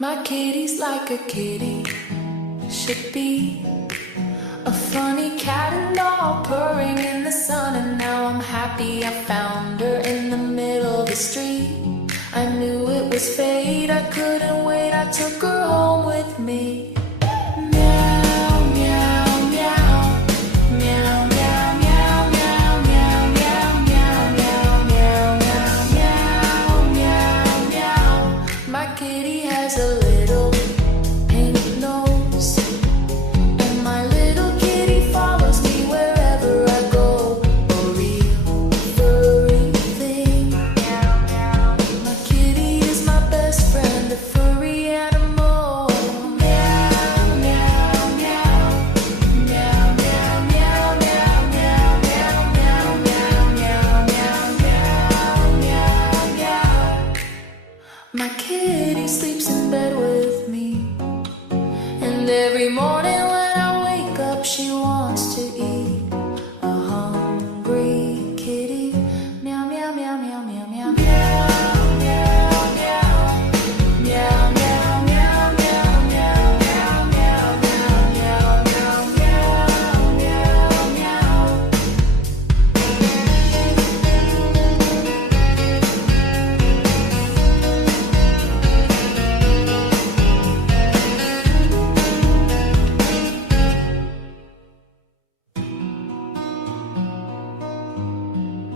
My kitty's like a kitty should be, a funny cat and dog purring in the sun. And now I'm happy I found her in the middle of the street. I knew it was fate, I couldn't wait, I took her home with me. Meow, meow, meow. Meow, meow, meow, meow, meow, meow, meow, meow, meow, meow, meow, meow. My kitty has a little pink nose, and my little kitty follows me wherever I go. A real furry thing. My kitty is my best friend, a furry animal. Meow, meow, meow. Meow, meow, meow, meow, meow, meow, meow, meow, meow, meow, meow, meow. My kitty sleeps in bed with